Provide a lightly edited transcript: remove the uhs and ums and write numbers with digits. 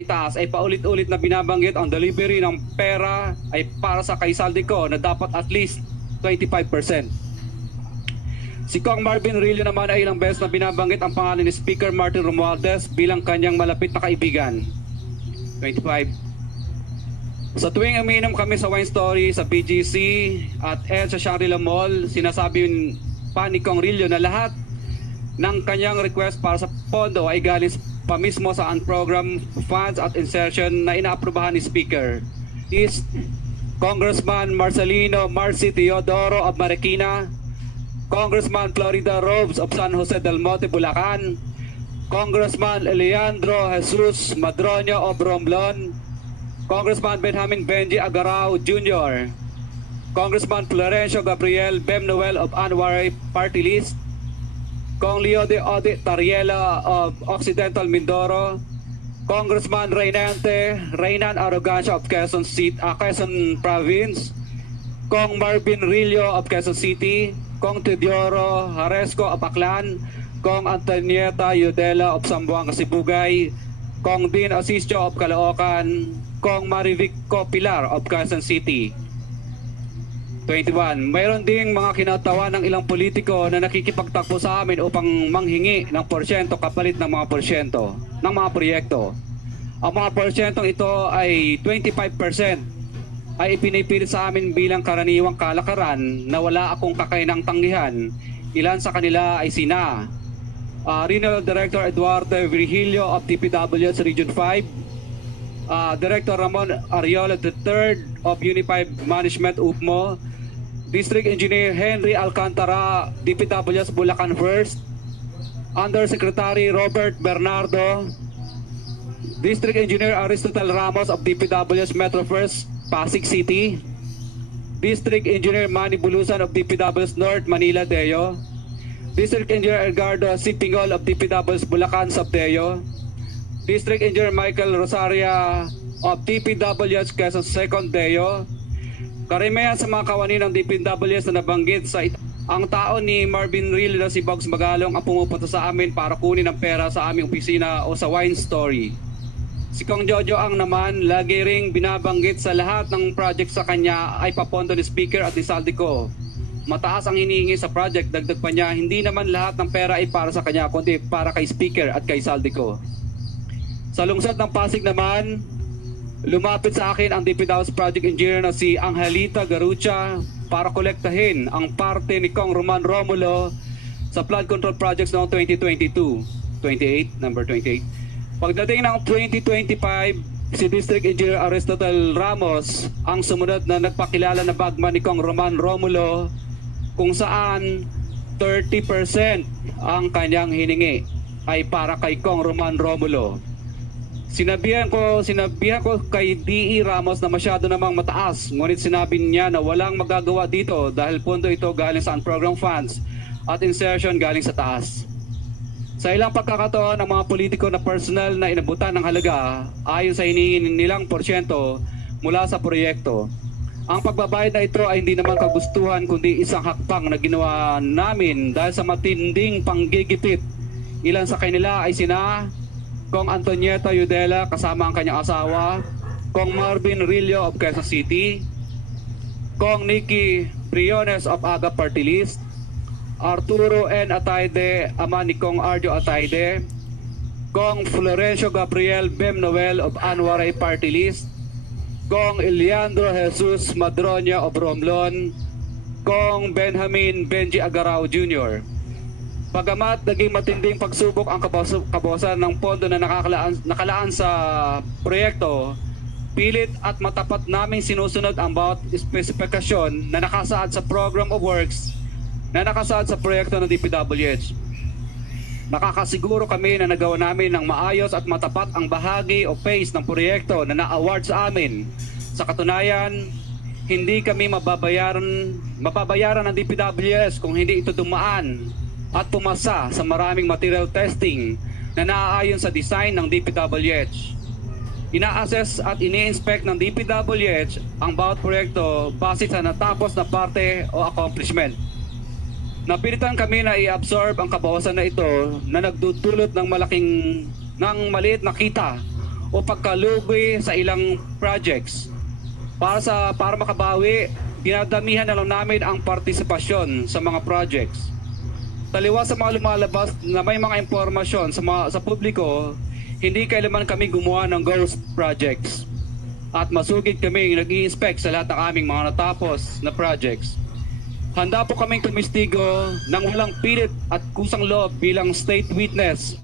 itaas ay paulit-ulit na binabanggit ang delivery ng pera ay para sa kay Saldico na dapat at least 25%. Si Kong Marvin Rillo naman ay ilang beses na binabanggit ang pangalan ni Speaker Martin Romualdez bilang kanyang malapit na kaibigan. 25. Sa tuwing umiinom kami sa Wine Story, sa BGC at sa Shangri-La Mall, sinasabi pa ni Kong Rillo na lahat ng kanyang request para sa pondo ay galing pa mismo sa unprogrammed funds at insertion na inaaprubahan ni Speaker. Is Congressman Marcelino Marcy Teodoro of Marikina, Congressman Florida Robes of San Jose del Monte, Bulacan, Congressman Leandro Jesus Madroño of Romblon, Congressman Benjamin Benji Agarao Jr., Congressman Florencio Gabriel Bem Noel of Anwaray Party List, Kong Leo de Ode Tariela of Occidental Mindoro, Congressman Reynan Arrogancia of Quezon Province, Kong Marvin Rillo of Quezon City, Kong Teodoro Haresco of Aklan, Kong Antonieta Yudela of Zamboanga Sibugay, Kong Dean Asisio of Caloocan, Kong Marivic Pilar of Quezon City. 21. Mayroon ding mga kinatawa ng ilang politiko na nakikipagtakbo sa amin upang manghingi ng porsyento kapalit ng mga porsyento ng mga proyekto. Ang mga porsyentong ito ay 25% ay ipinipilit sa amin bilang karaniwang kalakaran na wala akong kakainang tanggihan. Ilan sa kanila ay sina Regional Director Eduardo Virgilio of DPWH Region 5, Director Ramon Ariola III of Unified Management UPMO, District Engineer Henry Alcantara, DPWH Bulacan First, Undersecretary Robert Bernardo, District Engineer Aristotle Ramos of DPWH Metro First, Pasig City, District Engineer Manny Bulusan of DPWH North, Manila Deo, District Engineer Edgardo Sipingol of DPWH Bulacan Subdeo, District Engineer Michael Rosaria of DPWH Quezon Second Deo. Karamihan sa mga kawani ng DPWH na nabanggit sa ang tao ni Marvin Rillo na si Bogs Magalong ang pumupunta sa amin para kunin ang pera sa aming opisina o sa Wine Story. Si Kong Jojo Ang naman lagi ring binabanggit sa lahat ng project sa kanya ay papondo ni Speaker at ni Saldico. Mataas ang hinihingi sa project, dagdag pa niya, hindi naman lahat ng pera ay para sa kanya kundi para kay Speaker at kay Saldico. Sa lungsod ng Pasig naman, lumapit sa akin ang DPWH Project Engineer na si Angelita Garucha para kolektahin ang parte ni Kong Roman Romulo sa flood control projects noong 2022. 28, number 28. Pagdating ng 2025, si District Engineer Aristotle Ramos ang sumunod na nagpakilala na bagman ni Kong Roman Romulo kung saan 30% ang kanyang hiningi ay para kay Kong Roman Romulo. Sinabihan ko kay D.E. Ramos na masyado namang mataas, ngunit sinabi niya na walang magagawa dito dahil pondo ito galing sa unprogrammed funds at insertion galing sa taas. Sa ilang pagkakataon, ang mga politiko na personal na inabutan ng halaga ayon sa hinihingi nilang porsyento mula sa proyekto. Ang pagbabayad na ito ay hindi naman kagustuhan kundi isang hakbang na ginawa namin dahil sa matinding panggigipit. Ilan sa kanila ay sina Kong Antonieta Yudela kasama ang kanyang asawa, Kong Marvin Rillo of Quezon City, Kong Nikki Briones of Aga Party List, Arturo N. Ataide, ama ni Kong Arjo Ataide, Kong Florencio Gabriel Bem Noel of Anwaray Party List, Kong Leandro Jesus Madroña of Romblon, Kong Benjamin Benji Agarao Jr. Pagamat naging matinding pagsubok ang kabawasan ng pondo na nakalaan sa proyekto, pilit at matapat naming sinusunod ang bawat espesifikasyon na nakasaad sa Program of Works na nakasaad sa proyekto ng DPWH. Nakakasiguro kami na nagawa namin ng maayos at matapat ang bahagi o phase ng proyekto na na-award sa amin. Sa katunayan, hindi kami mababayaran ng DPWH kung hindi ito dumaan at pumasa sa maraming material testing na naaayon sa design ng DPWH. Ina-assess at ini-inspect ng DPWH ang bawat proyekto base sa natapos na parte o accomplishment. Napilitan kami na i-absorb ang kabawasan na ito na nagdudulot ng maliit na kita o pagkalugi sa ilang projects. Para makabawi, dinadamihan na lang namin ang partisipasyon sa mga projects. Taliwas sa mga lumalabas na may mga impormasyon sa publiko, hindi kailanman kami gumawa ng ghost projects. At masugid kami nag-i-inspect sa lahat ng aming mga natapos na projects. Handa po kaming tumistigo ng walang pilit at kusang loob bilang state witness